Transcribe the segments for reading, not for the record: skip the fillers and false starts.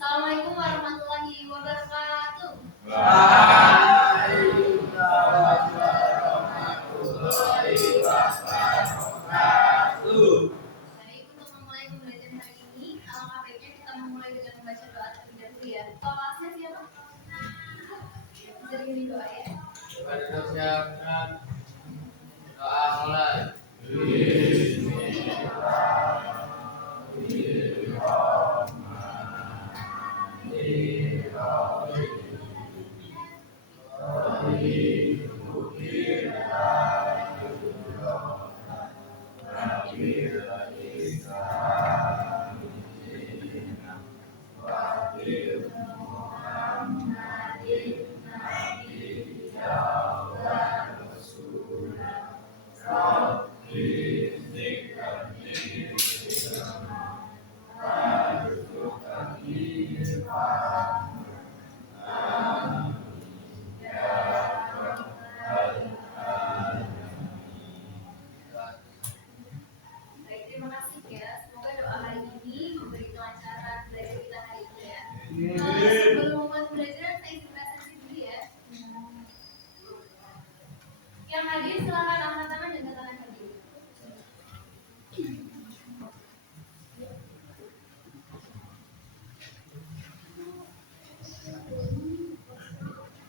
Assalamualaikum warahmatullahi wabarakatuh. Waalaikumsalam warahmatullahi wabarakatuh. Baik, untuk memulai pembelajaran hari ini, alangkah baiknya kita memulai dengan membaca doa terlebih dahulu ya. Kelasnya siapa? Jadi doa ya. Kepada siapkan doa mulai. Baik, terima kasih ya. Semoga doa hari ini memberi kelancaran belajar kita hari ini ya. Sebelum memulai pembelajaran, saya isi presentasi dulu ya. Yang hadir silakan angkat tangan dan katakan hadir.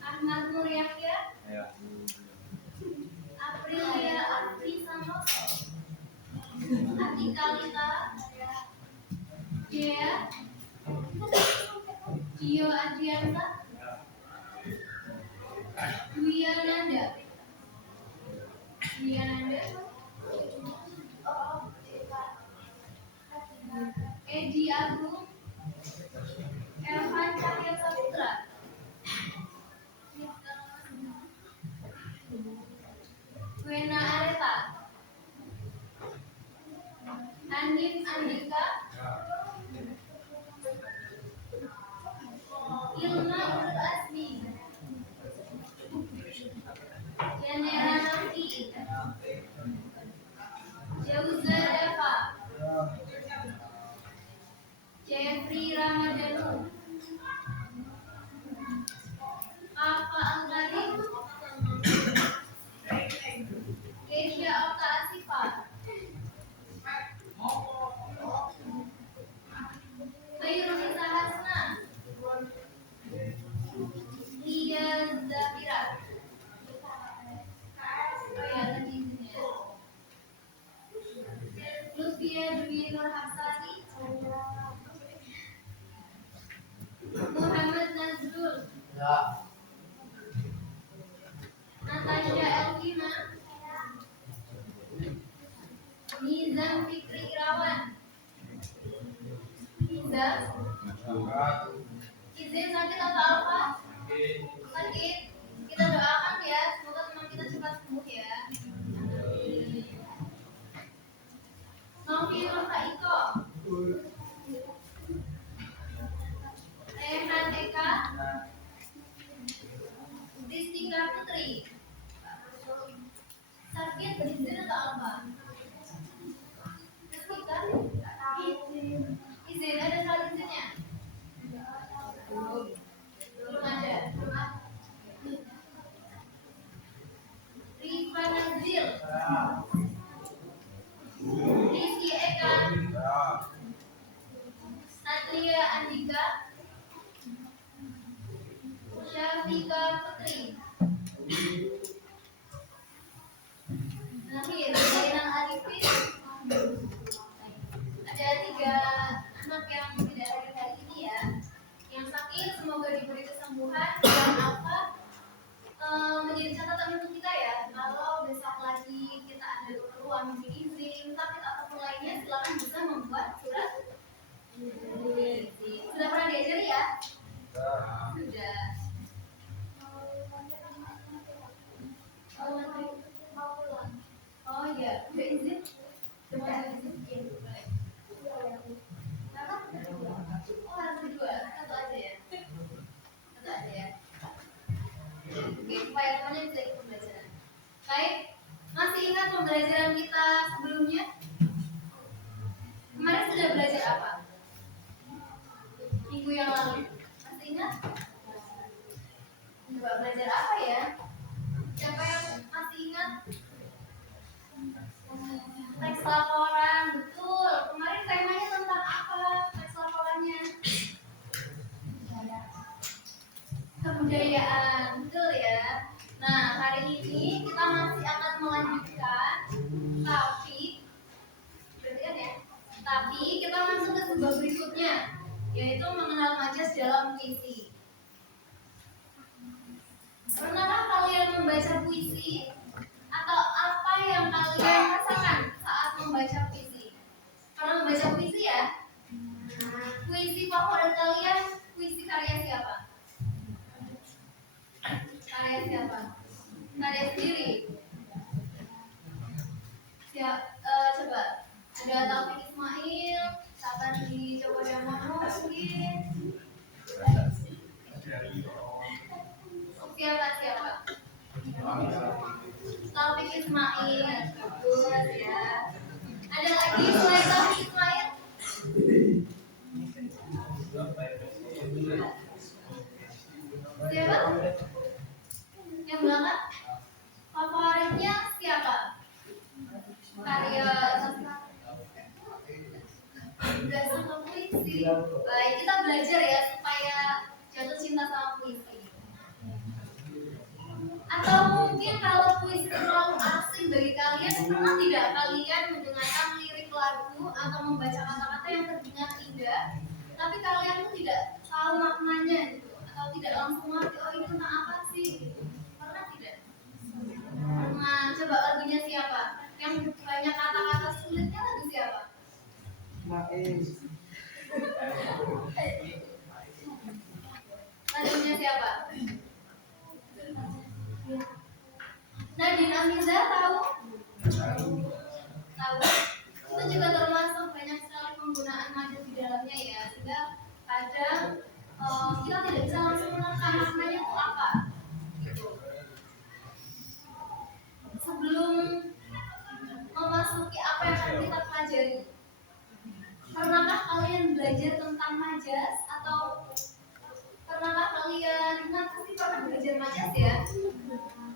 Ahmad Nur Yahya, Aprilia Afri Santoso, Atika Lita, Dea, Dio Adriansa, Wiananda, Edi Agung, Elvan Cahya Saputra, Wena Areta, Hanif Andika, Ilma Urut Asmi, Yanera Nafi, Jauza Dava, Jeffrey Ramadhanu, Apa Anggarin, Keisha Okta Asifa, Khairunisa Hasna, Lia Zafira. Oh ya, tadi izinnya. Lutfia Dwi Nur Hafsani, Muhammad Nazrul, Natasha Elvina, Nizam Fikri Irawan, Izin sakit atau apa? Sakit. Kita doakan ya, semoga teman kita cepat sembuh ya. Novi Nurka Iko, Rehan Eka, Ristika Putri. Sakit izin atau apa? Ristika? Izin, ada surat izinnya? Belum ada. Rifa Nazil, Rizky Eka, Natlia Andika, Syafika Putri, Nahir Zainal Arifin. Ada 3 anak yang tidak hadir hari ini ya. Yang sakit semoga diberi kesembuhan dan apa menjadi catatan untuk kita ya. Kalau besok lagi kita ada keperluan mungkin izin, sakit ataupun lainnya, silakan bisa membuat surat izin. Sudah pernah diajari ya? Sudah. Oh iya, yang lalu? Masih ingat? Coba belajar apa ya? Siapa yang masih ingat? Teks laporan, betul. Kemarin temanya tentang apa? Teks laporannya? Kebudayaan, betul ya. Nah, hari ini kita masih akan melanjutkan, tapi berarti kan ya? Tapi kita masuk ke sebuah berikutnya, yaitu mengenal majas dalam puisi. Pernahkah kalian membaca puisi? Atau apa yang kalian rasakan saat membaca puisi? Pernah membaca puisi ya? Puisi favorit kalian, puisi karya siapa? Karya siapa? Karya sendiri. Coba ada Taufik Ismail, Satari Djoko Damono mungkin. Siapa? Taufik Ismail, bagus ya. Ada lagi selain Taufik Ismail? Siapa? Yang belakang? Favoritnya siapa? Karya udah sama puisi. Baik, kita belajar ya supaya jatuh cinta sama puisi. Atau mungkin kalau puisi terlalu asing bagi kalian, pernah tidak kalian mendengarkan lirik lagu atau membaca kata-kata yang terdengar indah, tapi kalian pun tidak tahu maknanya gitu, atau tidak langsung ngerti, oh ini tentang apa sih? Pernah tidak? Pernah. Coba lagunya siapa? Yang banyak kata-kata sulitnya lagu siapa? Lagunya siapa? Nadine Amizah tahu? Tahu. Itu juga termasuk banyak sekali penggunaan majas di dalamnya ya, sehingga kadang kita tidak bisa langsung menerka maknanya itu apa. Gitu. Sebelum memasuki apa yang akan kita pelajari, pernahkah kalian belajar tentang majas atau pernahkah kalian pasti pernah belajar majas ya?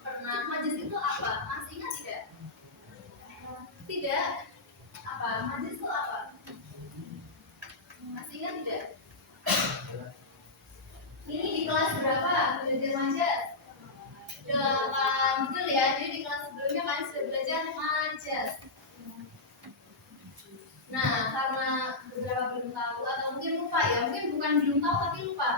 Pernah. Majas itu apa? Masih ingat tidak? Tidak. Apa? Majas itu apa? Masih ingat tidak? Ini di kelas berapa belajar majas? 8, betul ya. Jadi di kelas sebelumnya kalian sudah belajar majas. Nah, karena beberapa belum tahu atau mungkin lupa ya, mungkin bukan belum tahu tapi lupa.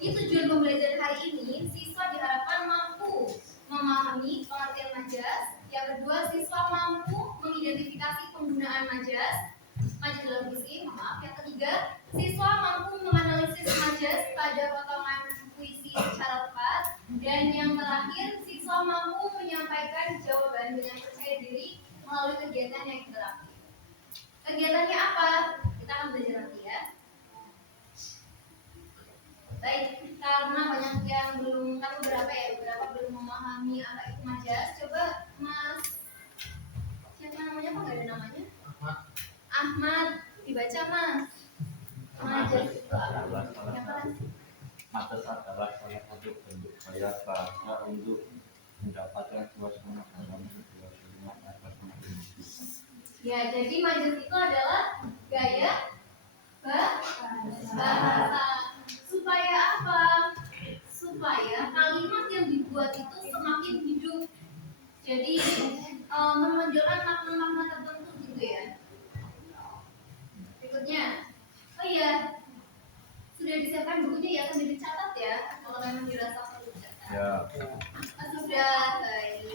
Ini tujuan pembelajaran hari ini, siswa diharapkan mampu memahami pengertian majas. Yang kedua, siswa mampu mengidentifikasi penggunaan majas dalam puisi. Yang ketiga, siswa mampu menganalisis majas pada potongan puisi secara tepat. Dan yang terakhir, siswa mampu menyampaikan jawaban dengan percaya diri melalui kegiatan yang interaktif. Kegiatannya apa? Kita akan belajar nanti ya. Baik, karena banyak yang belum, kan beberapa belum memahami apa itu majas. Coba Mas, siapa namanya? Kok nggak ada namanya? Ahmad, dibaca Mas. Majas itu apa? Majas adalah salah satu bentuk gaya bahasa untuk mendapatkan suasana dalam sebuah kalimat atau kalimat. Ya, jadi majas itu adalah gaya bahasa. Supaya apa? Supaya kalimat yang dibuat itu semakin hidup. Jadi menonjolkan makna-makna tertentu gitu ya. Berikutnya, oh iya, sudah disiapkan bukunya ya, sambil dicatat ya. Kalau memang dirasa perlu dicatat. Ya. Sudah, baik.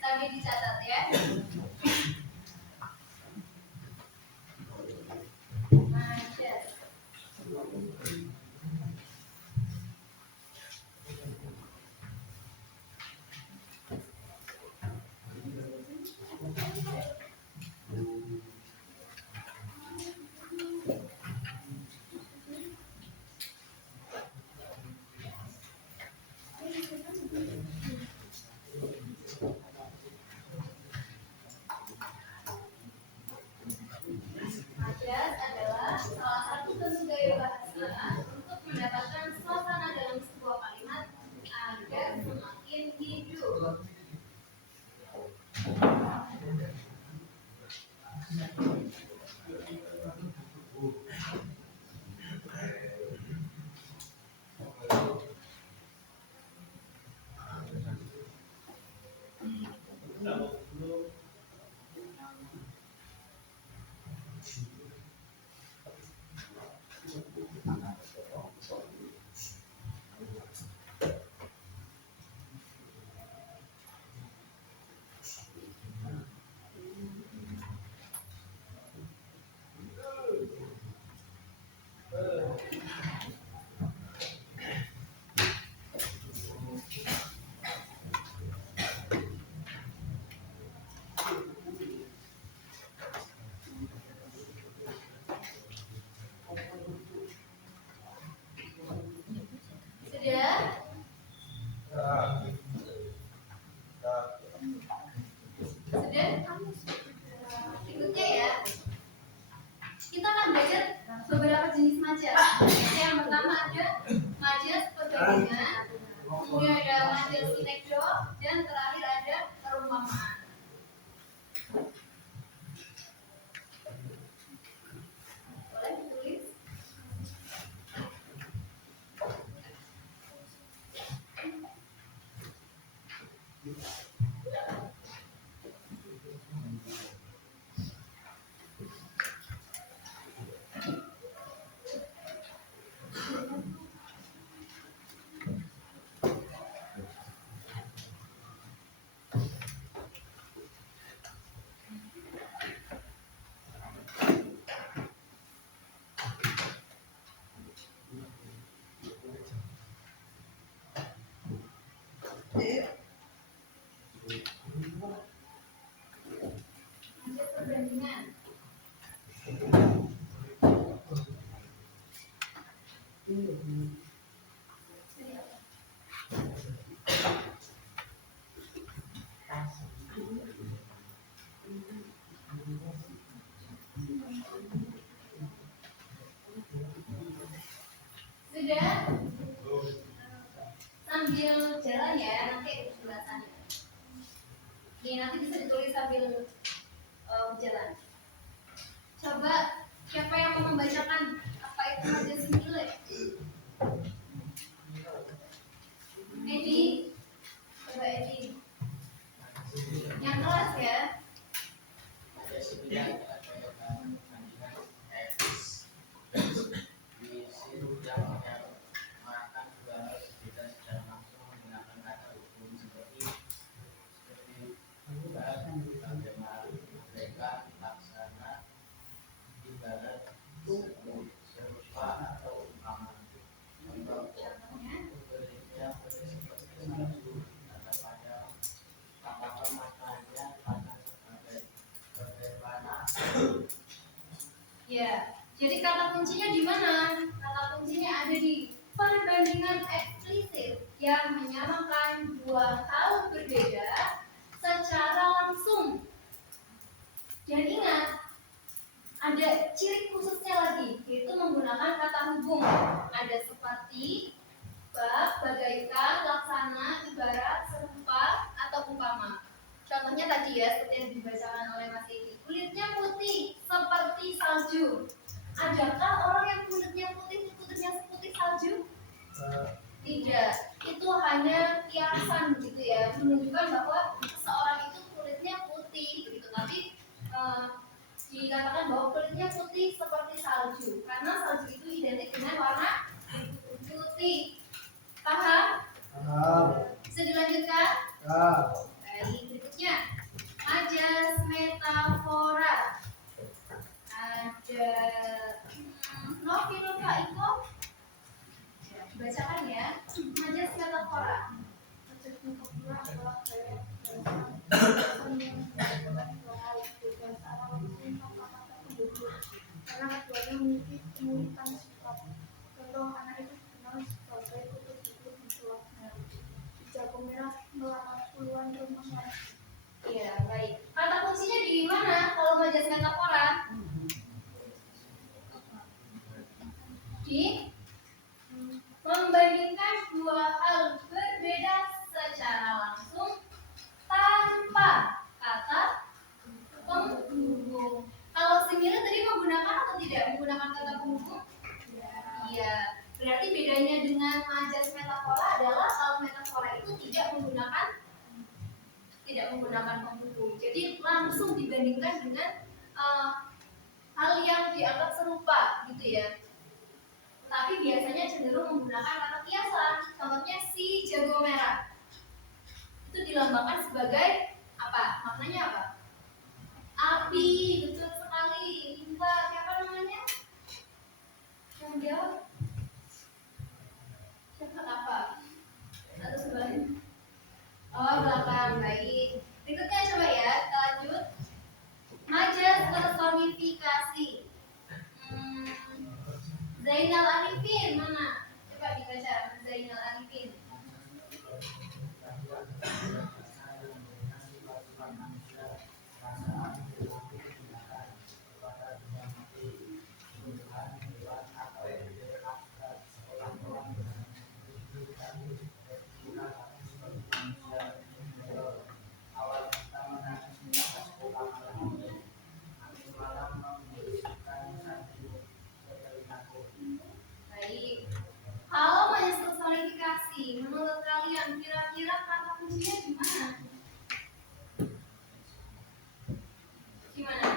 Sambil dicatat ya. Majas. salah satu bentuk gaya bahasa untuk mendapatkan suasana dalam sebuah kalimat agar semakin hidup. Sudah? Sudah? Berikutnya ya, kita akan belajar beberapa jenis majas. Yang pertama ada majas perbandingan, kemudian ada majas sinekdot, dan terakhir ada perumpamaan. Boleh ditulis? Majas perbandingan. Sudah? Sambil jalan ya, nanti ada penjelasannya. Ini nanti bisa ditulis sambil jalan. Coba siapa yang mau membacakan apa itu majas simile? Edi, coba Edi. Yang kelas ya. Ada sebenarnya di situ yang makan juga harus kita secara langsung menggunakan kata hukum seperti bagaimana mereka laksana ibarat serupa atau umpama contoh bekerja seperti salju kata pada apakah maknanya kata sebagai bagaimana. Ya, jadi kata kuncinya di mana? Kata kuncinya ada di perbandingan eksplisit yang menyamakan dua hal berbeda secara langsung. Dan ingat, ada ciri khususnya lagi, yaitu menggunakan kata hubung. Ada seperti, bab, bagaikan, laksana, ibarat, serupa, atau umpama. Contohnya tadi ya, seperti yang dibacakan oleh Mas Edi. Kulitnya putih seperti salju. Adakah orang yang kulitnya seputih salju? Tidak. Itu hanya kiasan gitu ya, menunjukkan bahwa seseorang itu kulitnya putih begitu. Tapi dikatakan bahwa kulitnya putih seperti salju karena salju itu identik dengan warna putih. Paham? Bisa dilanjutkan? Baik, berikutnya majas metafora. Ada Nova Iko. Bacakan ya. Majas metafora. Majas metafora adalah gaya yang menggunakan dua hal berbeda secara langsung tanpa kata pendukung karena keduanya memiliki kemiripan sifat. Contoh anak itu dikenal sebagai kutu-kutu di kelasnya. Di jago merah melamar puluhan rumah lagi. Iya, baik. Kata kuncinya di mana kalau majas metafora? Jadi membandingkan dua hal berbeda secara langsung tanpa kata penghubung. Kalau similar tadi menggunakan atau tidak menggunakan kata penghubung? Iya. Berarti bedanya dengan majas metafora adalah kalau metafora itu tidak menggunakan penghubung. Jadi langsung dibandingkan dengan hal yang dianggap serupa, gitu ya. Tapi biasanya cenderung menggunakan kata kiasan. Contohnya si jago merah. Itu dilambangkan sebagai apa? Maknanya apa? Api, betul sekali. Mbak, siapa namanya? Yang jawab? Siapa apa? Satu sebelahnya. Oh, belakang. Baik. Berikutnya coba ya, kita lanjut. Majas personifikasi. Zainal Arifin mana? Coba dibaca Zainal Arifin. Baik. Kalau majas personifikasi, menurut kalian kira-kira kata kuncinya gimana? Gimana?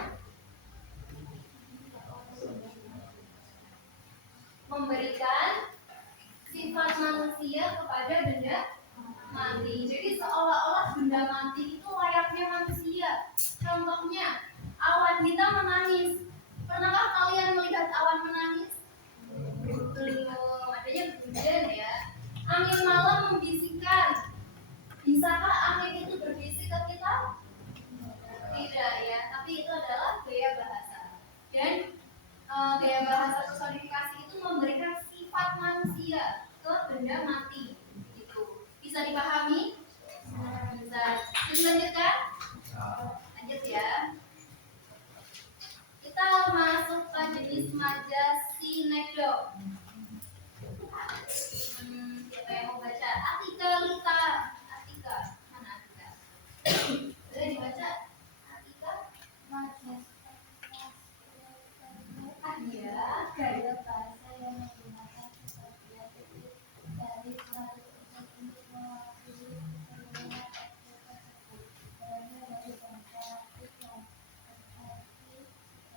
Memberikan sifat manusia kepada benda mati. Jadi seolah-olah benda mati itu layaknya manusia. Contohnya, awan hitam menangis. Pernahkah kalian melihat awan menangis? Belum. Adanya hujan ya. Angin malam membisikkan. Bisakah angin itu berbisik ke kita? Tidak ya, tapi itu adalah gaya bahasa. Dan gaya bahasa personifikasi itu memberikan sifat manusia ke benda mati. Gitu. Bisa dipahami? Bisa. Dilanjutkan? Lanjut ya. Kita masuk ke jenis majas sinekdok. Siapa yang mau baca? Atika Lita. Atika. Mana Atika? Boleh dibaca? Atika. Majas. Iya. Gaya bahasa yang menggunakan sebagian titik dari suatu unsur untuk mewakili keseluruhan objek tersebut. Berasal dari bahasa Latin yang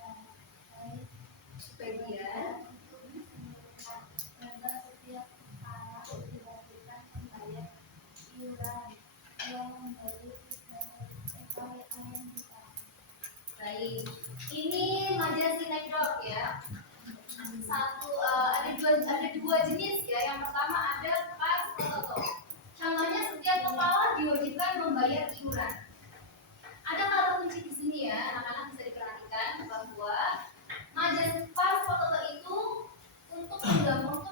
berarti baik sebagian untuk keseluruhan. Contoh setiap kepala diwajibkan membayar iuran yang membeli 3 ekor ayam di pasar. Baik, ini majas sinekdok ya. Ada dua jenis ya. Yang pertama ada pas foto. Contohnya setiap kepala diwajibkan membayar iuran. Ada kata kunci di sini ya, anak-anak bisa diperhatikan bahwa majas pas foto itu untuk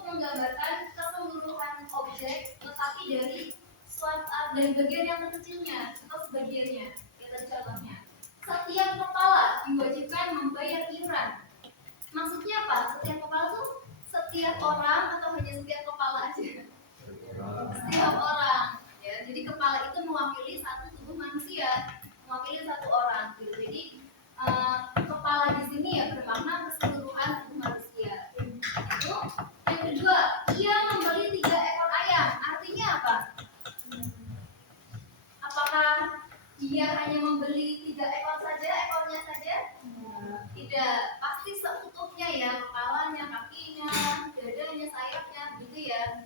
menggambarkan keseluruhan objek, tetapi dari bagian yang terkecilnya atau sebagiannya. Ya tadi contohnya. Setiap kepala diwajibkan membayar iuran. Maksudnya apa? Setiap kepala tuh setiap orang atau hanya setiap kepala aja? Setiap orang. Ya, jadi kepala itu mewakili satu tubuh manusia, mewakili satu orang. Gitu. Jadi kepala di sini ya bermakna keseluruhan tubuh manusia. Itu. Yang kedua, ia membeli 3 ekor ayam. Artinya apa? Apakah dia hanya membeli 3 ekor saja, ekornya saja? Tidak, pasti seutuhnya ya, kepalanya, kakinya, dadanya, sayapnya, gitu ya.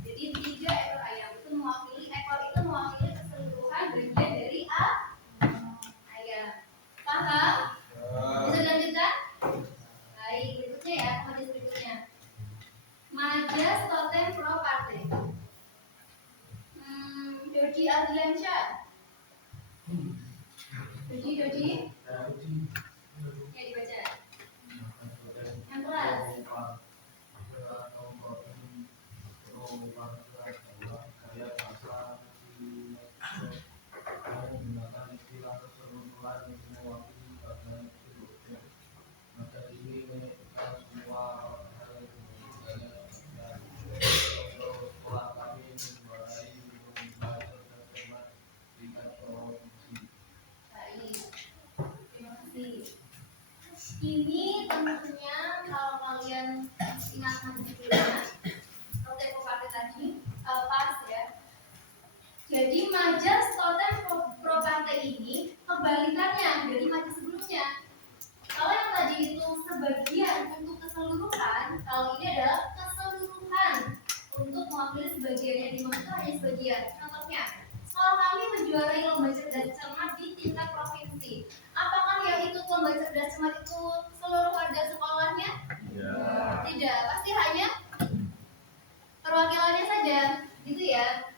Jadi 3 ekor ayam itu mewakili keseluruhan bagian dari ayam. Paham? Bisa dilanjutkan? Baik, berikutnya ya, majas berikutnya. Majas totem pro parte. Dodi Ardiansyah. Dodi. Ya dibaca. Yang keras. Menggunakan istilah keseluruhan yang mewakili bagian itu. Maka ini menunjukkan semua hal yang kemudian. Contohnya, sekolah kami menjuarai lomba cerdas cermat di tingkat provinsi. Apakah yang ikut lomba cerdas cermat itu seluruh warga sekolahnya? Ya. Tidak, pasti hanya perwakilannya saja, gitu ya.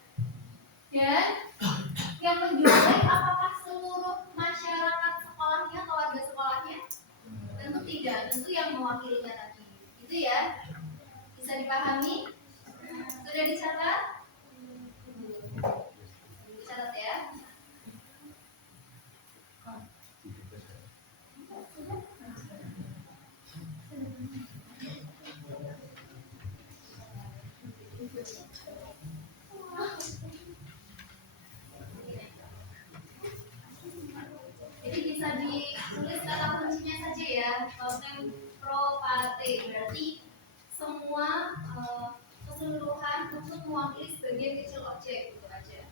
Dan yang menjuarai apakah seluruh masyarakat sekolahnya atau warga sekolahnya? Tentu tidak, tentu yang mewakilinya tadi. Gitu ya. Bisa dipahami? Sudah dicatat? Dicatat ya. Jadi bisa ditulis kata kuncinya saja ya. Tempropate berarti semua keseluruhan untuk mewakili sebagian kecil objek gitu aja.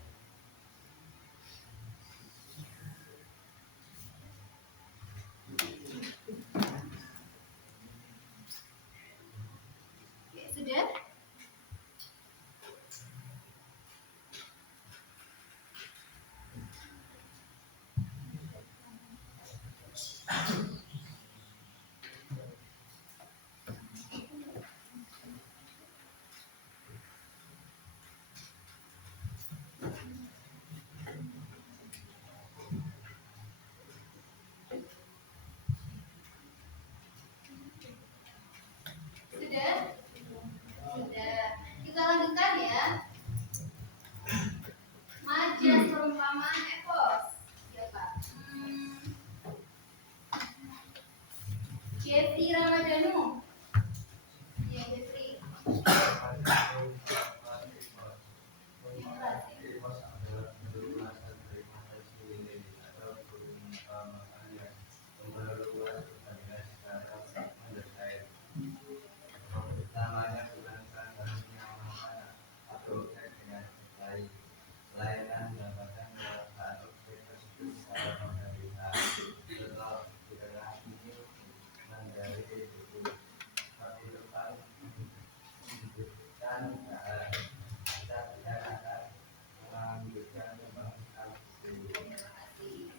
Oke, sudah? Sudah? Sudah. Kita lanjutkan ya. Majas perumpamaan epos. Ya, Pak. Jeffrey Ramadhanu. Ya, Jeffrey.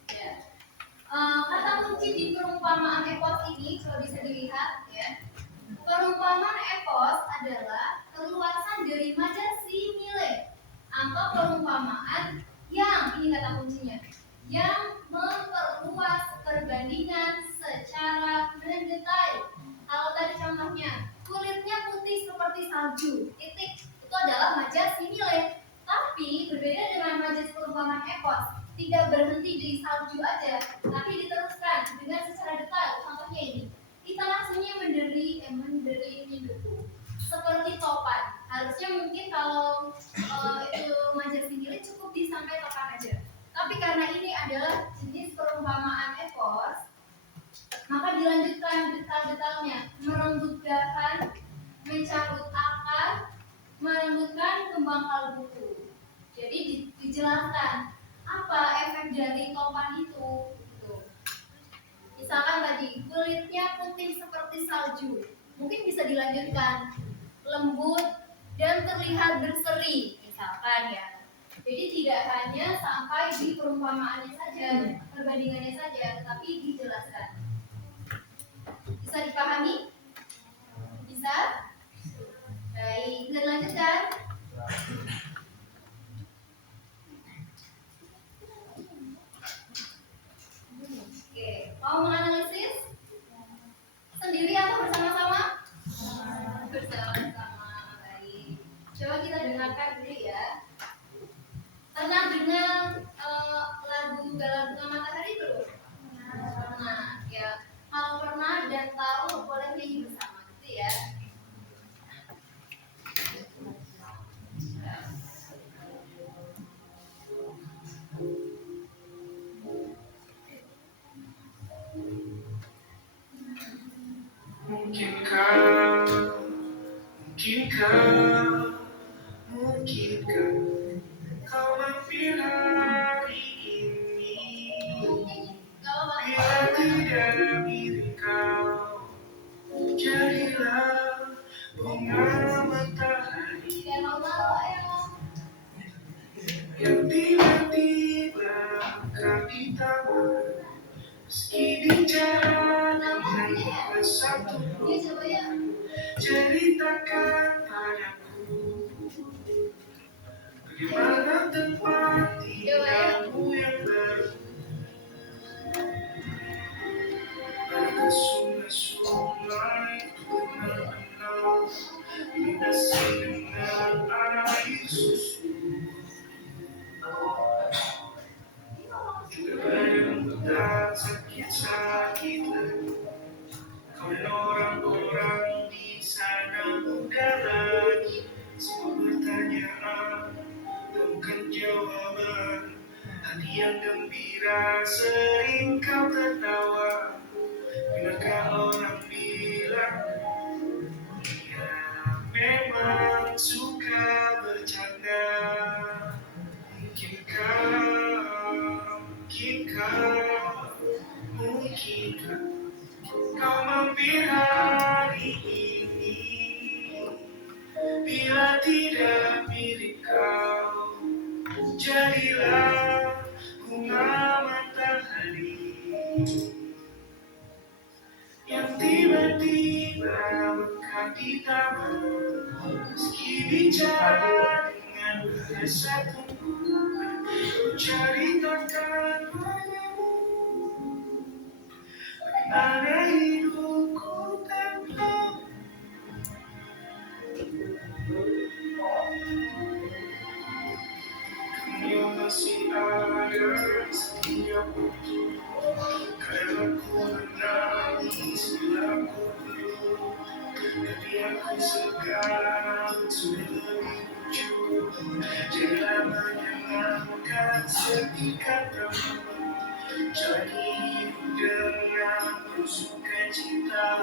Ya. Kata kunci di perumpamaan epos ini coba bisa dilihat ya. Perumpamaan epos adalah perluasan dari majas simile atau perumpamaan yang ini kata kuncinya yang memperluas perbandingan secara mendetail. Kalau tadi contohnya kulitnya putih seperti salju, titik itu adalah majas simile. Tapi berbeda dengan majas perumpamaan epos, tidak berhenti di salju aja, tapi diteruskan dengan secara detail. Contohnya ini, di tengah sunyi menderi mingguku seperti topan. Harusnya mungkin kalau itu majas simile cukup sampai topan aja. Tapi karena ini adalah jenis perumpamaan epos, maka dilanjutkan detail-detailnya, merenggut dahan, mencabut akar, merengutkan kembang buku. Jadi dijelaskan apa efek dari topan itu. Gitu. Misalkan tadi kulitnya putih seperti salju, mungkin bisa dilanjutkan lembut dan terlihat berseri, misalkan ya. Jadi tidak hanya sampai di perumpamaannya saja, perbandingannya saja, tetapi dijelaskan. Bisa dipahami? Bisa? Baik, bisa dilanjutkan? Oke, mau menganalisis? Sendiri atau bersama-sama? Bersama-sama, baik. Coba kita dengarkan dulu ya. Pernah dengar lagu Galau Bunga Matahari belum? Pernah, ya. Kalau pernah dan tahu boleh nyanyi bersama, gitu ya. Mungkinkah, mungkinkah kau mampir hari ini? Bila tidak diri kau, jadilah bunga matahari. yang tiba-tiba kau ditawar. Meski bicara dengan satu, Dia coba ya. ceritakan padaku bagaimana tempat tinggalmu yang baru. Pada sungai-sungai benar-benar dilintasi dengan air susu. Juga pada hutan sakit-sakitan, kau dan orang-orang di sana muda lagi. Semua pertanyaan temukan jawaban. Hati yang gembira sering kau tertawa. Benarkah orang bilang dia memang suka bercanda? Mungkinkah kau mampir hari ini? Bila tidak milik kau, jadilah bunga matahari yang tiba-tiba mekar di taman. Meski bicara dengan bahasa tumbuhan, ku ceritakan padamu bagaimana hidupku tanpa. Kamu masih ada setiap waktu. Karena ku menangis bila ku peluk. Tapi aku sekarang sudah lebih lucu. Jangan menyenangkan setika kamu. Jadi dengan suka cita,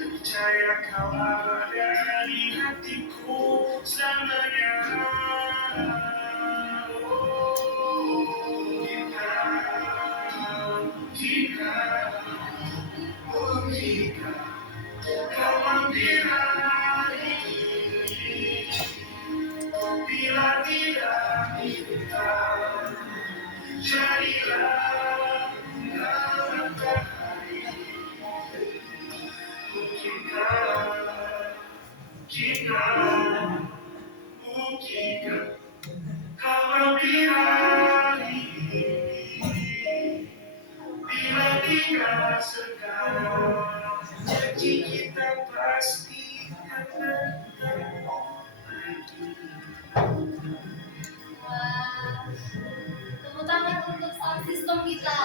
percaya kau ada di hatiku selamanya. Jika kau mampir hari ini, bila tidak minta, jadilah bunga matahari. Mungkinkah kau mampir hari ini, bila tidak sekarang, janji kita pasti akan bertemu lagi. Wah, tepuk tangan untuk sound system kita.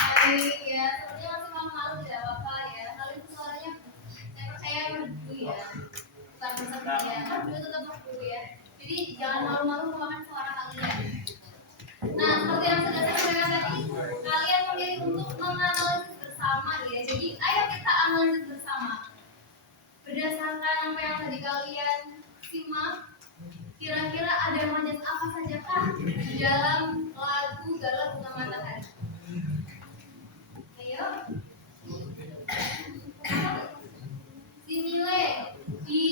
Baik ya, sepertinya masih malu-malu tidak apa-apa ya. Kalau itu suaranya saya percaya merdu ya. Bukan seperti ya, merdu tetap merdu ya. Jadi jangan malu-malu memakan suara kalian. Nah, seperti yang sudah saya sampaikan tadi, kalian memilih untuk menganalisis bersama ya. Jadi ayo kita analisis bersama. Berdasarkan apa yang tadi kalian simak, kira-kira ada majas apa sajakah di dalam lagu Galau Bunga Matahari? Ayo. Dinilai di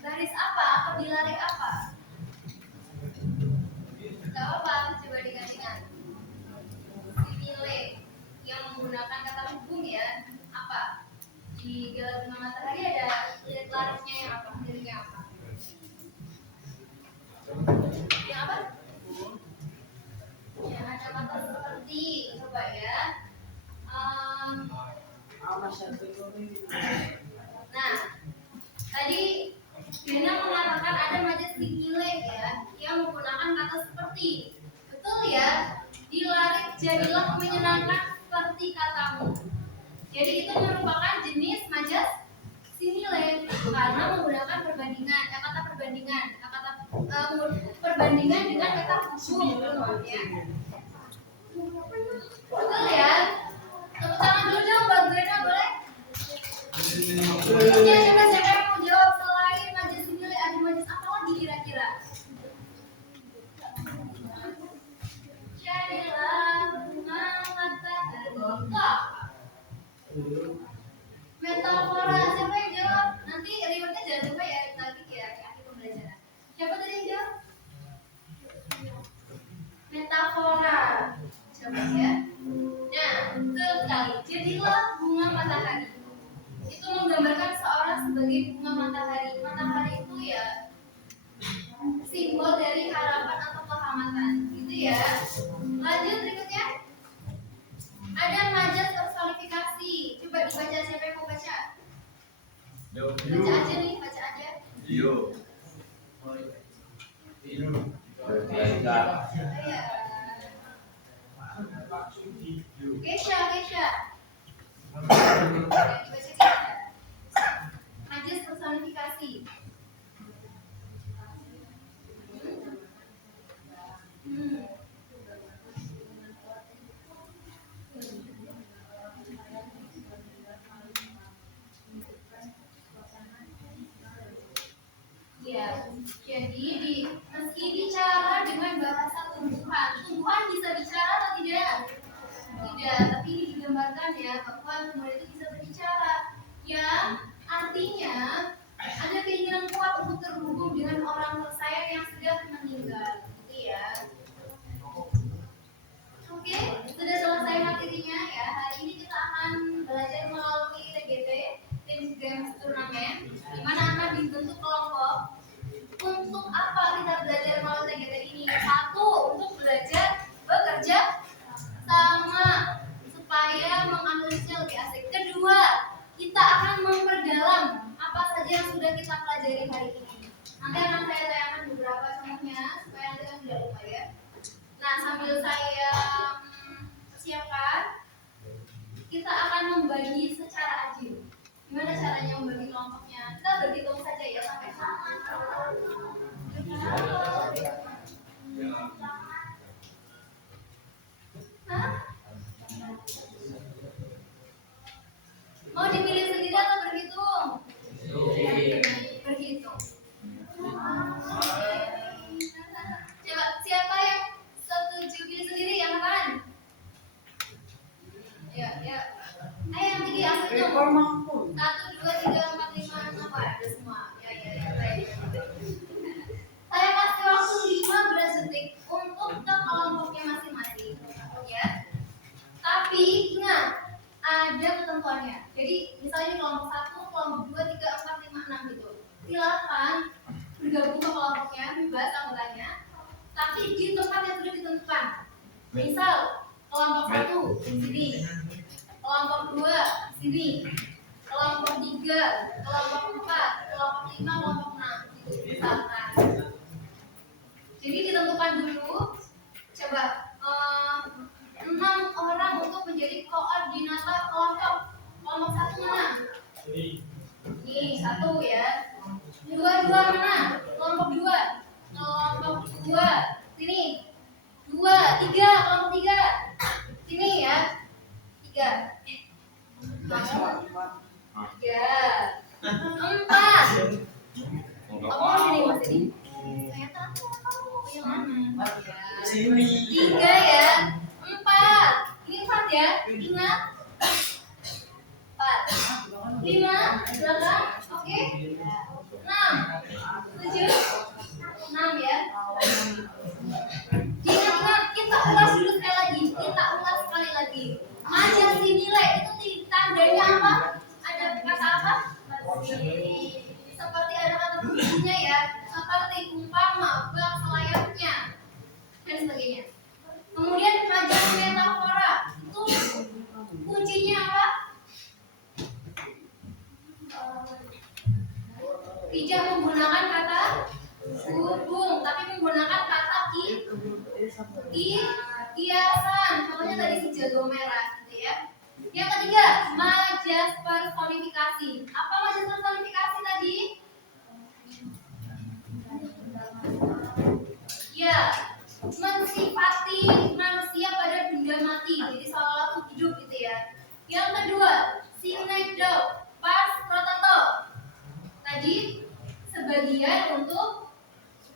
baris apa atau di layar apa? Gak apa-apa, coba digantikan. Dinilai yang menggunakan kata hubung ya, apa? Di Galau Bunga Matahari ada lirik-liriknya yang apa? Liriknya apa? Yang apa? Yang ada kata seperti, coba ya. Nah, tadi Dina mengatakan ada majas dinilai ya, yang menggunakan kata seperti. Betul ya? Di lirik jadilah menyenangkan seperti katamu. Jadi itu merupakan jenis majas sinilai karena menggunakan perbandingan, kata perbandingan, perbandingan dengan kata hubung, ya. Betul ya? Tepuk tangan dulu dong buat Brenda, boleh? Ya, coba siapa yang mau jawab selain majas sinilai ada majas apa lagi kira-kira? Jadilah bunga matahari. Wah. Metafora, siapa yang jawab? Nanti rewardnya jangan lupa ya, lagi ya, akhir pembelajaran. Siapa tadi yang jawab? ya. Nah, betul sekali. Jadilah bunga matahari. Itu menggambarkan seorang sebagai bunga matahari. Matahari itu ya simbol dari harapan atau kehangatan, gitu ya. Lanjut berikutnya. Ada majaz personifikasi. Coba dibaca, siapa yang mau baca? Baca aja nih, baca aja. Yo. Biasa. Iya. Kesha, Kesha. Dibaca Kesha. Majaz personifikasi. Ya, jadi meski bicara dengan bahasa tumbuhan bisa bicara atau tidak? Tidak, tapi ini digambarkan ya bahwa tumbuhan itu bisa berbicara. Yang artinya ada keinginan kuat untuk terhubung dengan orang tersayang yang sudah meninggal, gitu ya. Oke, sudah selesai materinya ya. Hari ini kita akan belajar melalui TGT, Team Games Turnamen, di mana akan dibentuk kelompok. Untuk apa kita belajar melalui TGT ini? Satu, untuk belajar bekerja sama supaya menganalisis lebih asik. Kedua, kita akan memperdalam apa saja yang sudah kita pelajari hari ini. Nanti akan saya tayangkan beberapa contohnya supaya nanti kan tidak lupa ya. Nah, sambil saya persiapkan, kita akan membagi secara adil. Gimana caranya membagi kelompoknya? Kita berhitung saja ya sampai sama. Hah? Mau dipilih sendiri atau berhitung? Berhitung. Coba siapa yang setuju pilih sendiri yang kanan? Ya, ya. Ayo yang tinggi yang hitung. 1, 2, 3, 4, 5, 6, ada semua. Ya, baik. Saya kasih waktu 15 detik untuk ke kelompoknya masing-masing. Ya. Tapi ingat, ada ketentuannya. Jadi misalnya di kelompok 1, kelompok 2, 3, 4, 5, 6 gitu. Silakan bergabung ke kelompoknya, bebas anggotanya. Tapi di tempat yang sudah ditentukan. Misal kelompok 1 sini, kelompok 2 sini, kelompok 3, kelompok 4, kelompok 5, kelompok 6 gitu. Misalkan. Jadi ditentukan dulu. Coba 6 orang untuk menjadi koordinator kelompok. Kelompok 1 mana? Ini 1 ya. 2 mana? Kelompok 2. Kelompok 2 sini. 2, 3, kelompok 3 sini ya. 3. 4. Oh, sini Mas ini. Saya tahu yang mana. 3 ya. 4. Ini 4 ya. Ingat. 4. 5 belakang. Oke. 6. 7. 6 ya. Ingat, kita ulas dulu sekali lagi. Kita ulas sekali lagi. Majaz dinilai itu tandanya apa? Ada kata apa? Seperti ada kata kuncinya ya. Seperti umpama, bak, selayaknya dan sebagainya. Kemudian majaz metafora itu kuncinya apa? Tidak menggunakan kata hubung, tapi menggunakan kata kiasan. Contohnya tadi si jago merah, gitu ya. Yang ketiga, majaz personifikasi. Apa majaz personifikasi tadi? Ya, mensifati manusia pada benda mati, jadi seolah-olah hidup gitu ya. Yang kedua, sinekdo pas prototo. Tadi sebagian untuk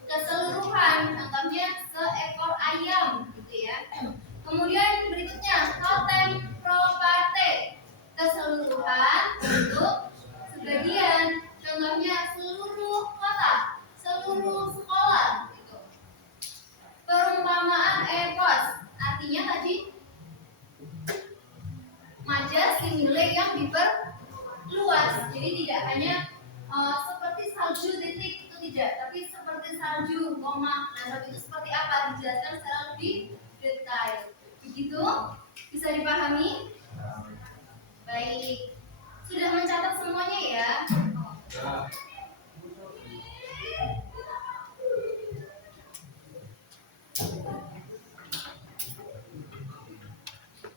keseluruhan, contohnya seekor ayam gitu ya. Kemudian berikutnya totem propate, keseluruhan untuk Jadi tidak hanya seperti salju titik itu tidak, tapi seperti salju koma. Nah, salju itu seperti apa? Dijelaskan secara lebih detail. Begitu? Bisa dipahami? Baik. Sudah mencatat semuanya ya?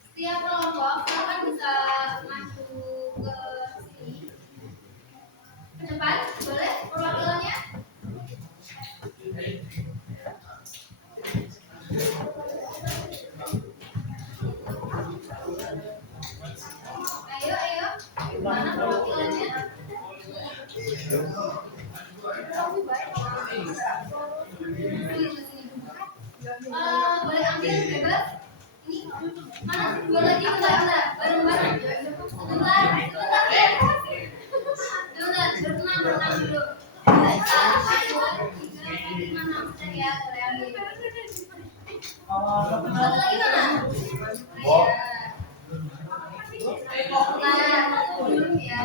Setiap kelompok silakan bisa maju ke sini. Ke depan, boleh perwakilannya? Ayo, ayo. Mana perwakilannya? Boleh ambil bebas? Ini mana? Dua lagi, bentar, bareng-bareng. Sebentar ya. Sebentar, berenang dulu. Satu, dua, tiga, lima, enam. Sudah ya, boleh ambil. Satu lagi mana? Nah, belum ya.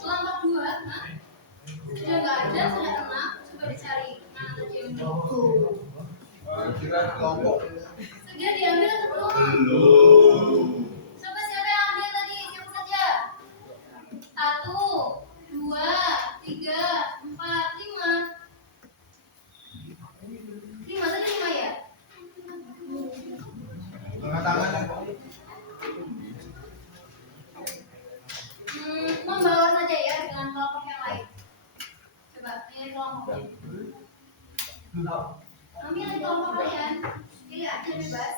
Kelompok dua, sudah nggak ada, sudah enam. Coba dicari mana tadi yang sudah diambil atau belum? Coba siapa yang ambil tadi? Siapa saja? 1, 2, 3, 4, 5. 5 tadi 5 ya? Membawa saja ya dengan kelompok yang lain. Coba ini kelompok ini. Ambil di kelompok kalian. Pilih aja bebas.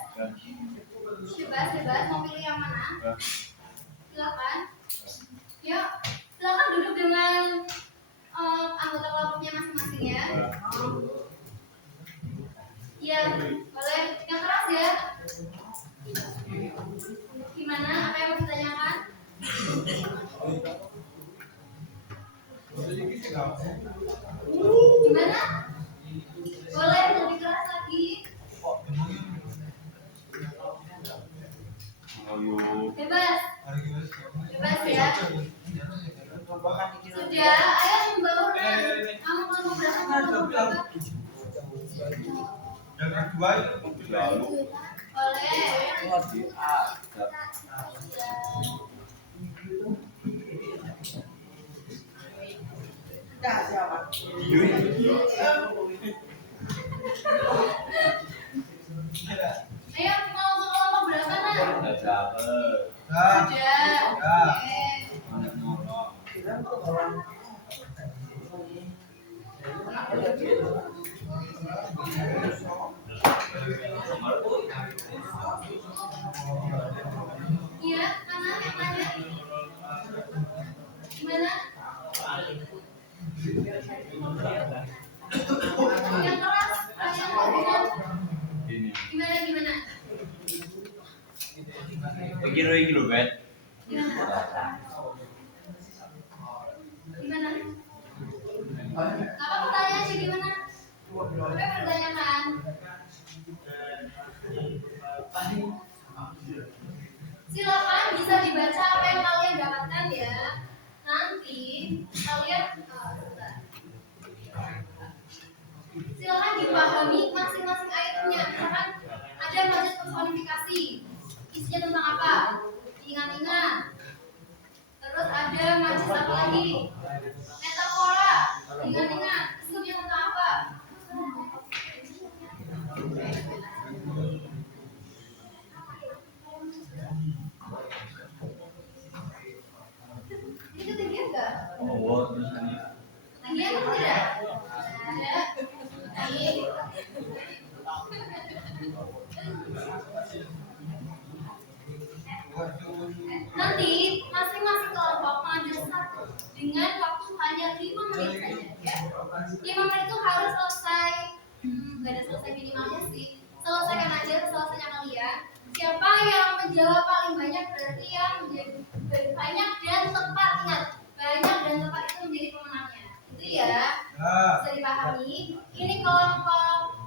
Bebas. Mau pilih yang mana? Silakan. Yuk, silakan duduk dengan anggota kelompoknya masing-masing ya. Iya, boleh. Yang keras ya. Gimana? Apa yang mau ditanyakan? Gimana? Boleh lebih keras lagi. Bebas ya. Sudah, ayo membawa. Kamu kelompok berapa? Boleh. Ayo mau ke kelompok berapa nak? Sudah. Iya, mana yang tanya? Gimana? Yang keras, yang ringan. Gimana? Iki lho, Bet. Gimana? Apa pertanyaan sih gimana? Apa yang bertanyakan? Silakan bisa dibaca apa yang kalian dapatkan ya. Nanti kalian silakan dipahami masing-masing ayatnya. Misalkan ada majelis personifikasi, isinya tentang apa? Ingat-ingat. Terus ada majelis apa lagi? Metafora, ingat-ingat. Isinya tentang apa? Ini ketinggian enggak? Ketinggian atau tidak? Ada. Baik. Nanti masing-masing kelompok mengambil satu dengan waktu hanya 5 menit saja ya. 5 menit itu harus selesai Gak ada selesai minimalnya sih. Selesaikan aja selesainya kalian. Siapa yang menjawab paling banyak berarti yang menjadi banyak dan tepat. Ingat, banyak dan tepat itu menjadi pemenangnya. Itu ya. Bisa dipahami. Ini kelompok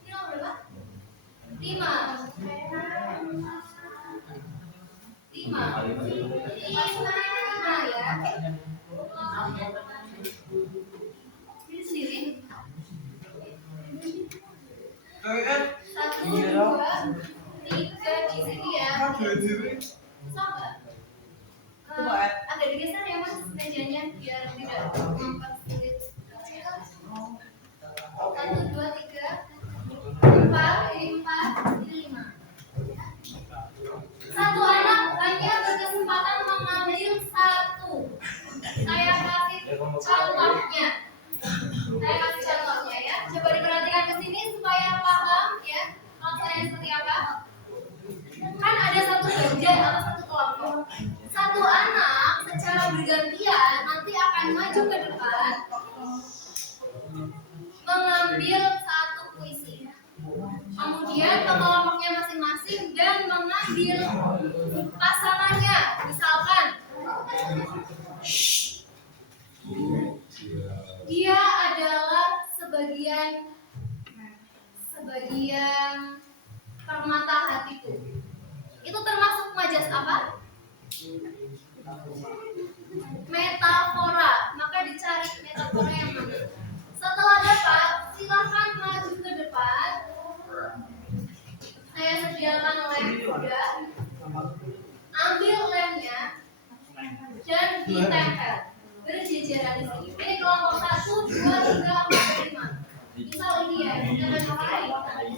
ini nomor berapa? 5. 5. Ya. Ini sendiri. 1, 2, 3 di sini ya. Sama. Agak digeser ya mas mejanya biar tidak mempersulit. 1, 2, 3, 4, ini 4, ini 5. Satu anak hanya berkesempatan mengambil 1. Saya kasih contohnya. Ya. Coba diperhatikan ke sini supaya paham ya maksudnya seperti apa. Kan ada satu ganja atau satu kelompok. Satu anak secara bergantian nanti akan maju ke depan mengambil 1 puisi. Kemudian ke kelompoknya masing-masing dan mengambil pasangannya. Misalkan dia adalah sebagian permata hatiku. Itu termasuk majas apa? Metafora. Maka dicari metafora yang mana. Setelah dapat, silakan maju ke depan. Saya sediakan lem juga. Ambil lemnya dan ditempel berjejeran di sini. Ini kelompok 1, 2, 3, 4, 5. Misal ini ya, jangan apa lain.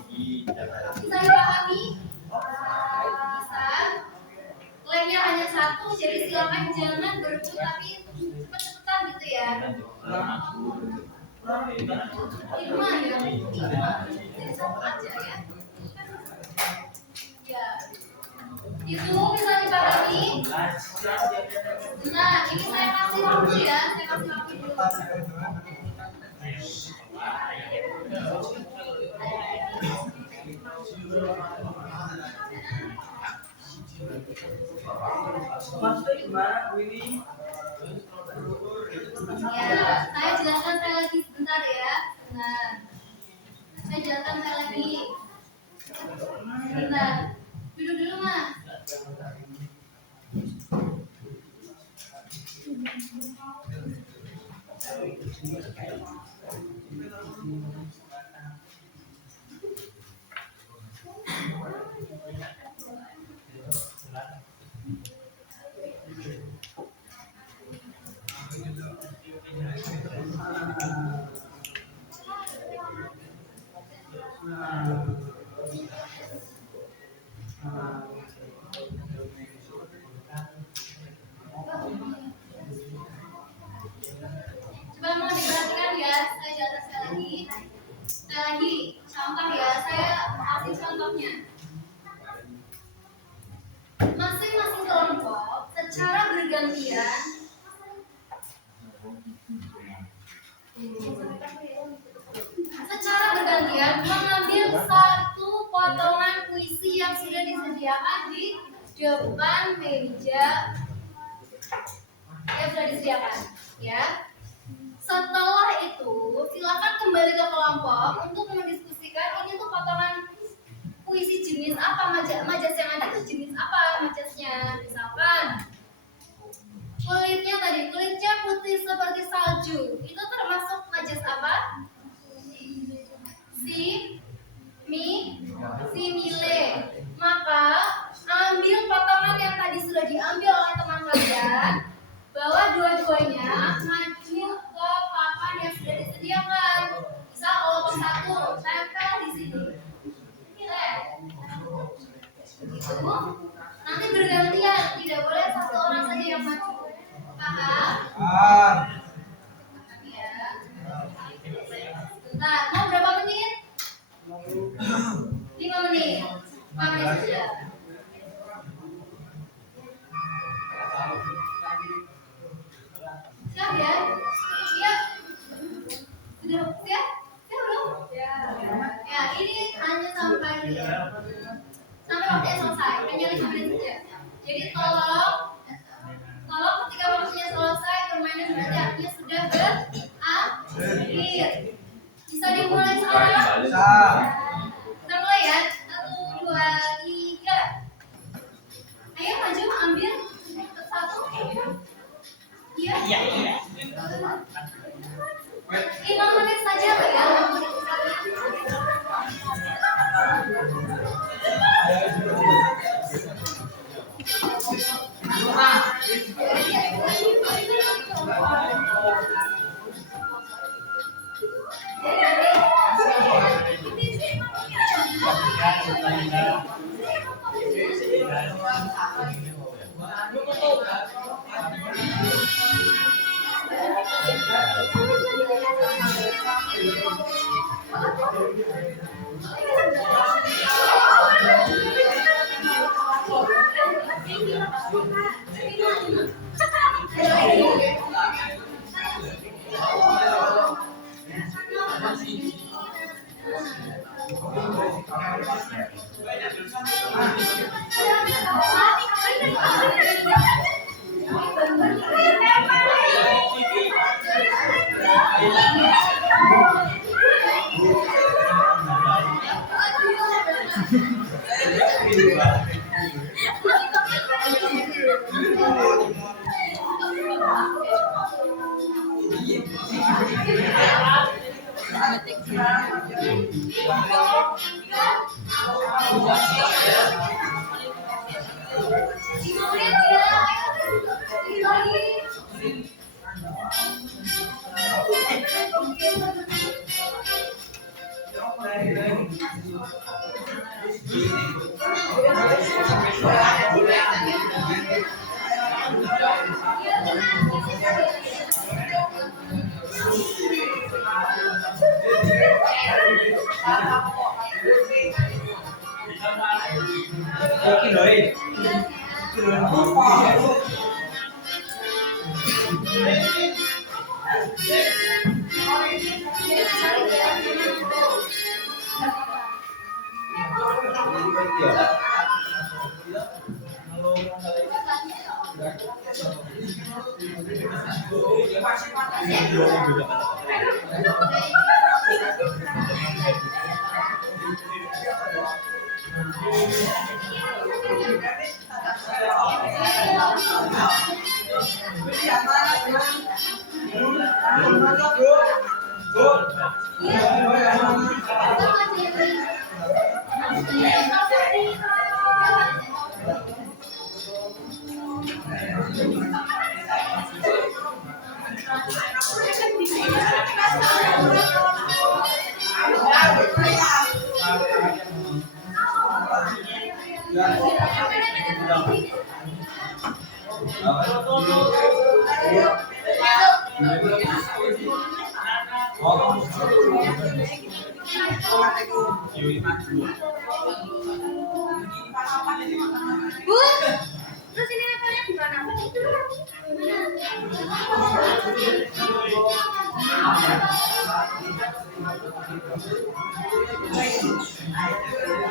Bisa dipahami? Bisa. Lemnya hanya 1, jadi silakan jangan berebut tapi cepet-cepetan gitu ya. 5 ya, 5. Jadi 1 aja ya. Ya. Itu bisa dipahami? Nah, ini saya kasih waktu ya. Saya kasih waktu dulu. Ya, saya jelaskan saya lagi sebentar ya. Nah, saya jelaskan saya lagi. Sebentar. Duduk dulu mas. Coba mau diperhatikan ya, saya jelaskan sekali lagi. Contoh ya, saya kasih contohnya. Masing-masing kelompok secara bergantian mengambil 1 potongan puisi yang sudah disediakan di depan meja yang sudah disediakan ya. Setelah itu silakan kembali ke kelompok untuk mendiskusikan ini tuh potongan puisi jenis apa, majas yang ada itu jenis apa majasnya. Misalkan kulitnya putih seperti salju, itu termasuk majas apa? Simile. Maka ambil potongan yang tadi sudah diambil oleh teman kalian, bawa dua-duanya maju ke papan yang sudah disediakan. Bisa kelompok 1 tempel di sini. Itu nanti bergantian, tidak boleh 1 orang saja yang maju. Paham? Ya. Bentar, mau berapa menit? 5 menit. Pakai saja. Siap ya? Siap? Sudah siap? Siap belum? Ya. sampai waktunya selesai, hanya 5 menit saja. Jadi tolong ketika waktunya selesai permainan berarti artinya sudah berakhir. Bisa dimulai sekarang? Kita mulai ya. 1, 2, 3. Ayo maju ambil satu. Iya. 5 menit saja loh ya. 5 menit Bu, terus ini levelnya di mana?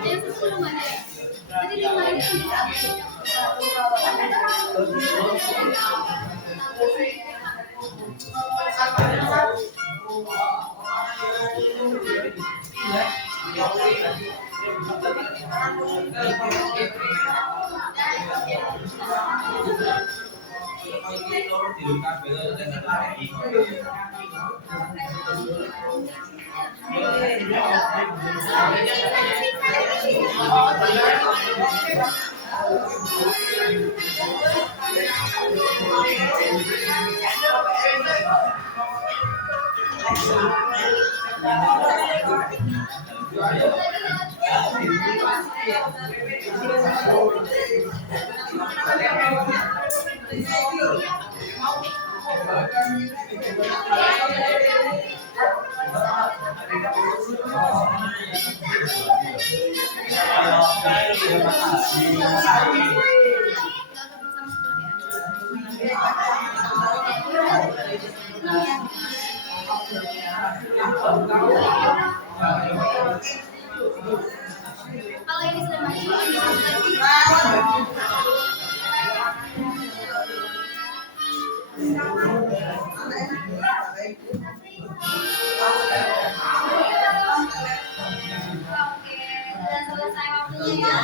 Yang 10 mana ya? Jadi 5 ini Oke, sudah selesai waktunya ya.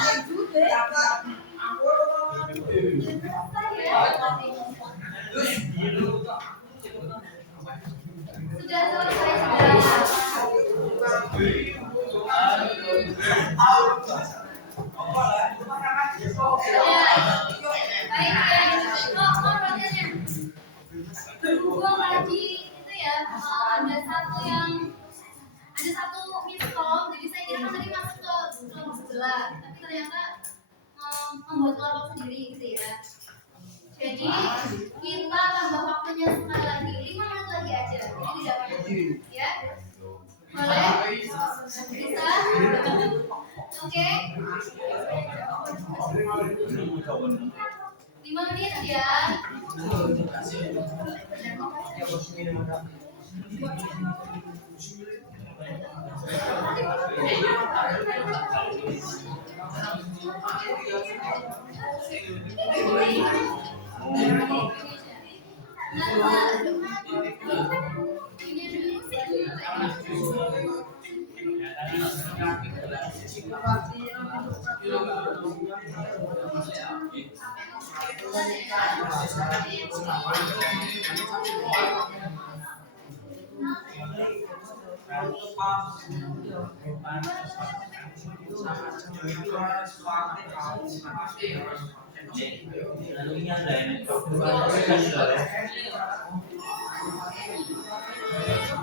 Sudah selesai baik ya. Berhubung tadi itu ya ada satu miskom, jadi saya kira kan tadi masuk ke kelompok sebelah, tapi ternyata membuat kelompok sendiri gitu ya. Jadi kita tambah waktunya sekali lagi 5 menit lagi aja, jadi tidak banyak ya. Boleh? Bisa? Oke. 5 menit ya.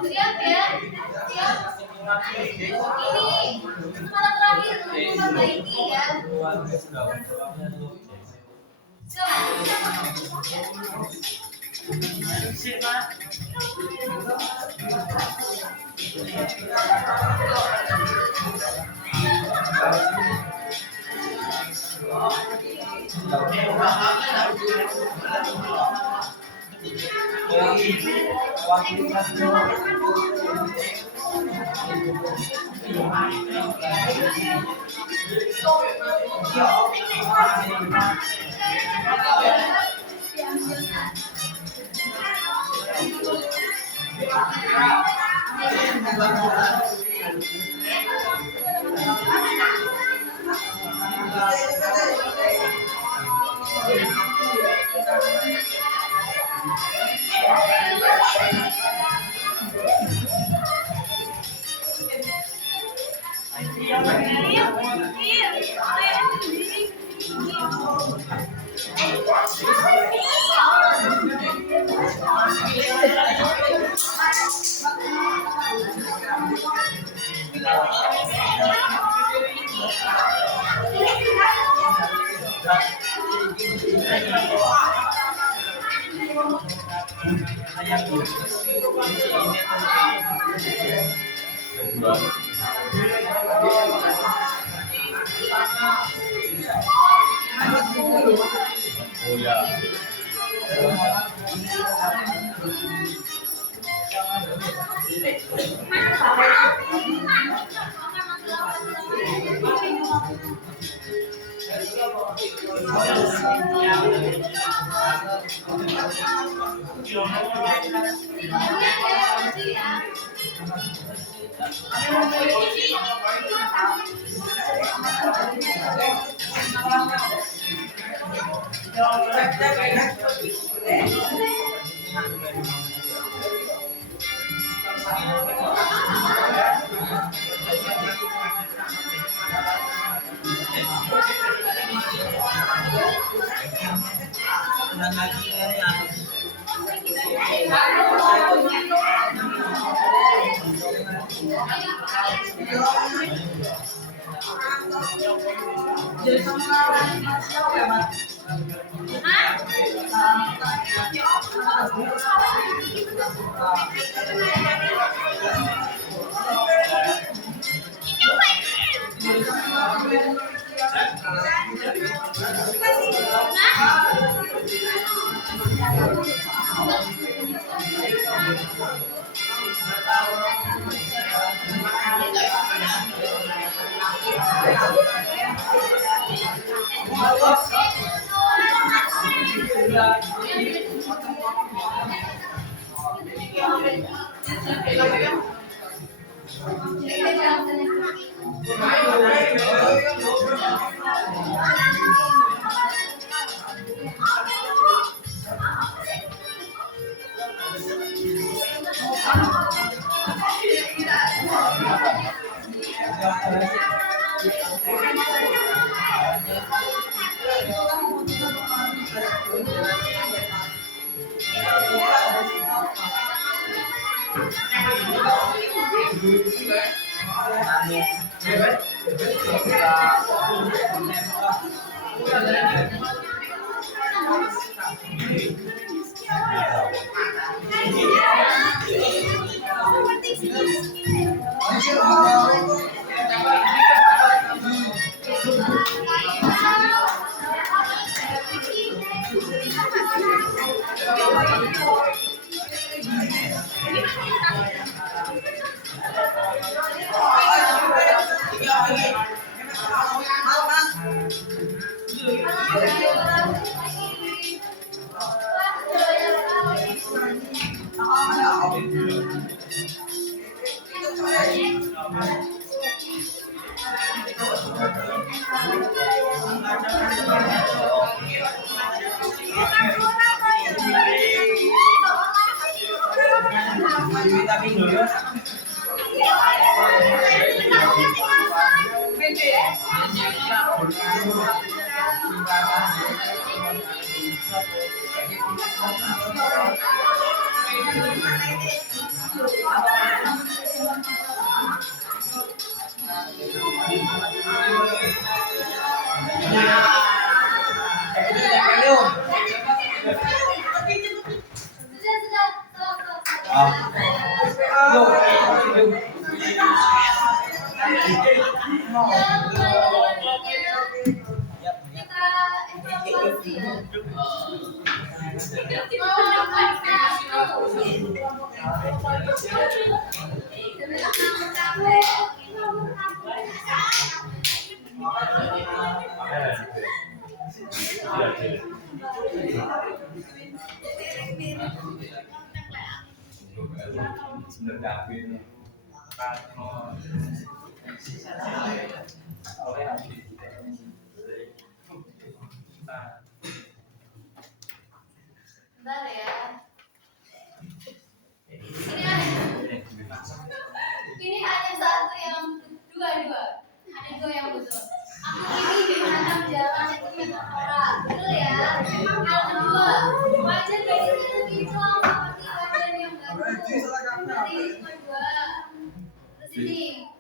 Siap ya? Siap? Ini malam terakhir untuk memperbaiki ya. Oh ya. Sudah, stop. Kita evaluasi ya. Bentar ya. Ini hanya satu yang dua. Ada dua yang betul. Aku ini di mana jalan itu metafora. Betul ya. Yang kedua, wajah dari itu kinclong seperti wajah yang baru. Berarti cuma dua. Terus ini.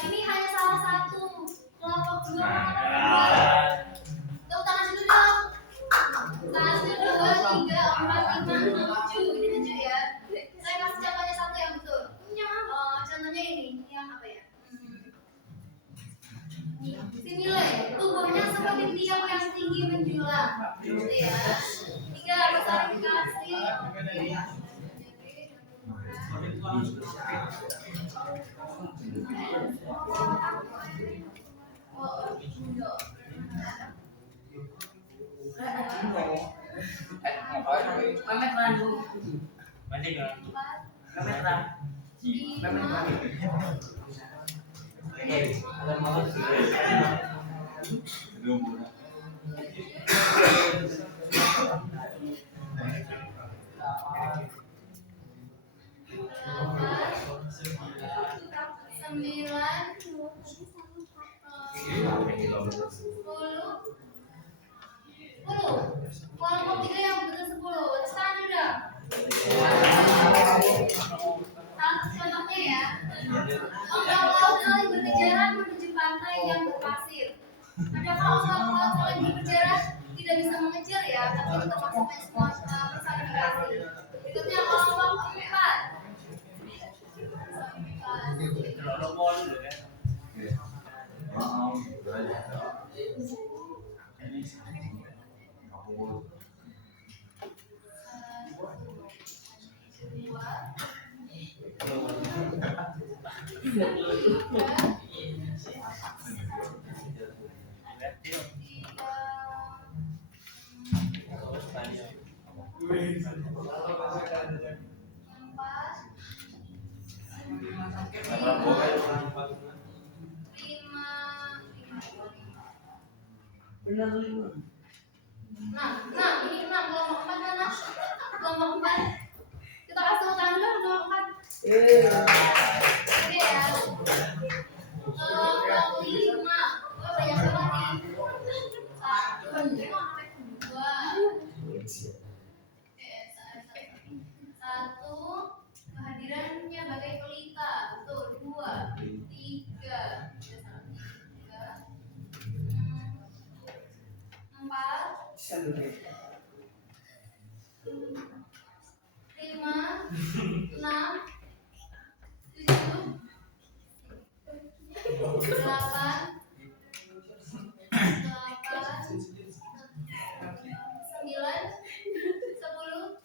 Ini hanya salah satu kelompok dua. Tepuk tangan dulu dong. 1, 2, 3, 4, 5, 6, 7. Ini 7 ya. Saya kasih contohnya satu yang betul. Contohnya ini, yang apa ya? Simile, tubuhnya seperti tiang yang tinggi menjulang. Gitu ya. 3, personifikasi. Kelompok 3 yang betul 10. Sekarang udah. ya, tapi itu termasuk semua personifikasi. Berikutnya kelompok 4. Nah, ini 6, kelompok 4 mana? Kelompok 4. Kita kasih tepuk tangan dulu kelompok 4. Oke ya. Kelompok 5. Oh, banyak banget nih. 1, 2. 1, kehadirannya bagai pelita. Betul. 2, 3. 4, 5, 6, 7, 8, 9, 10.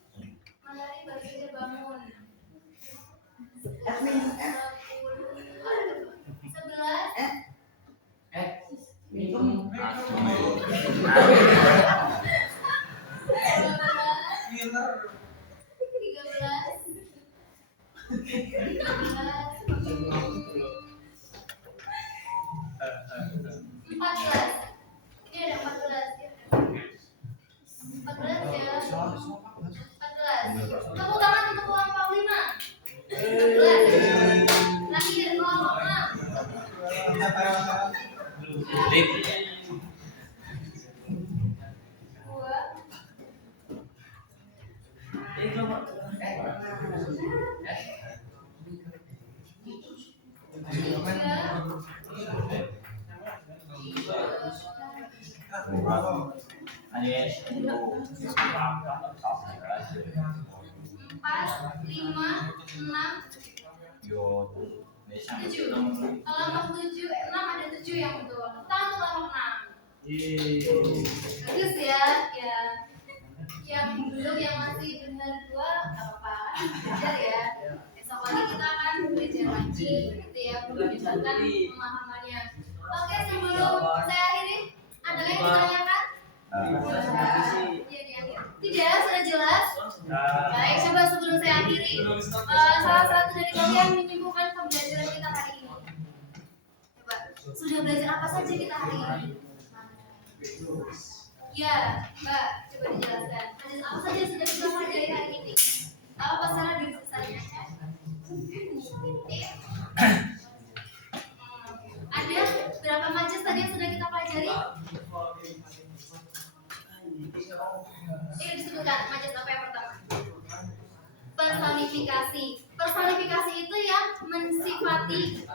Matahari baru saja bangun. 14. Ini ada 14 ya. 14 ya. 14. Tepuk tangan untuk kelompok 5. 14. Lagi dari kelompok 6. 4, 5, 6, 7. Kelompok 7, 6 ada 7 yang betul. Tangan untuk kelompok 6. Bagus ya, ya. Yang belum yang masih benar 2 nggak apa-apa, belajar ya. Besok lagi kita akan belajar lagi, gitu ya, meningkatkan pemahamannya. Oke, sebelum saya akhiri, ada yang ditanyakan? Tidak, sudah jelas. Baik, coba sebelum saya akhiri, salah satu dari kalian menyimpulkan pembelajaran kita hari ini. Coba, sudah belajar apa saja kita hari ini? Ya, Mbak, coba dijelaskan. Majelis apa saja yang sudah kita pelajari hari ini? Apa secara diri saya? Ada berapa majelis tadi yang sudah kita pelajari? Ini disebutkan majelis apa yang pertama? Personifikasi. Personifikasi itu yang mensifati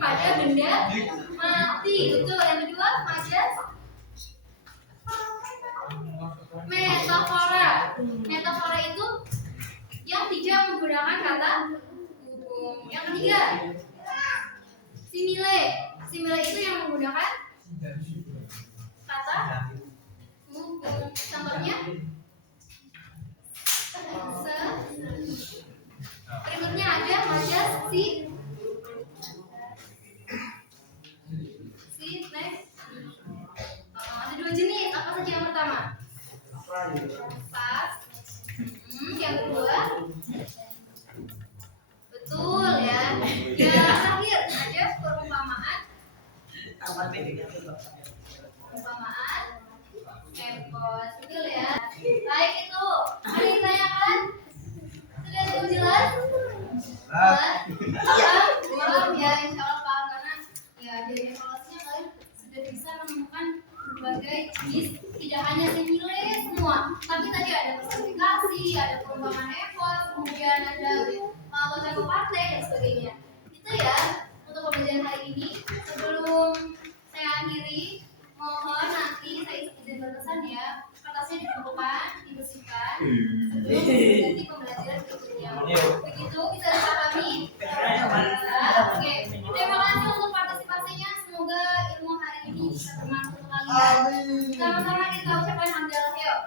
pada benda mati. Betul. Yang kedua, majelis metafora. Metafora itu yang tidak menggunakan kata hukum. Yang ketiga, simile. Simile itu yang menggunakan kata hukum. Contohnya, berikutnya ada majas next. Ada 2 jenis. Apa saja yang pertama? Pas. Yang kedua, betul ya. Yang terakhir ada perumpamaan. Perumpamaan epos, betul ya. Baik, itu. Ada yang ditanyakan? Sudah cukup jelas? Paham ya, insya Allah paham, karena ya dari evaluasinya kalian sudah bisa menemukan berbagai jenis, tidak hanya simile semua, tapi tadi ada personifikasi, ada perumpamaan epos, kemudian ada logo partai dan sebagainya. Itu ya untuk pembelajaran hari ini. Sebelum saya akhiri, mohon nanti saya izin berpesan ya. kertasnya dikumpulkan, dibersihkan sebelum mengikuti pembelajaran berikutnya. Begitu bisa dipahami? Oke, terima kasih untuk partisipasinya. Semoga ilmu hari ini bisa bermanfaat untuk kalian. Sama-sama kita ucapkan hamdalah yuk.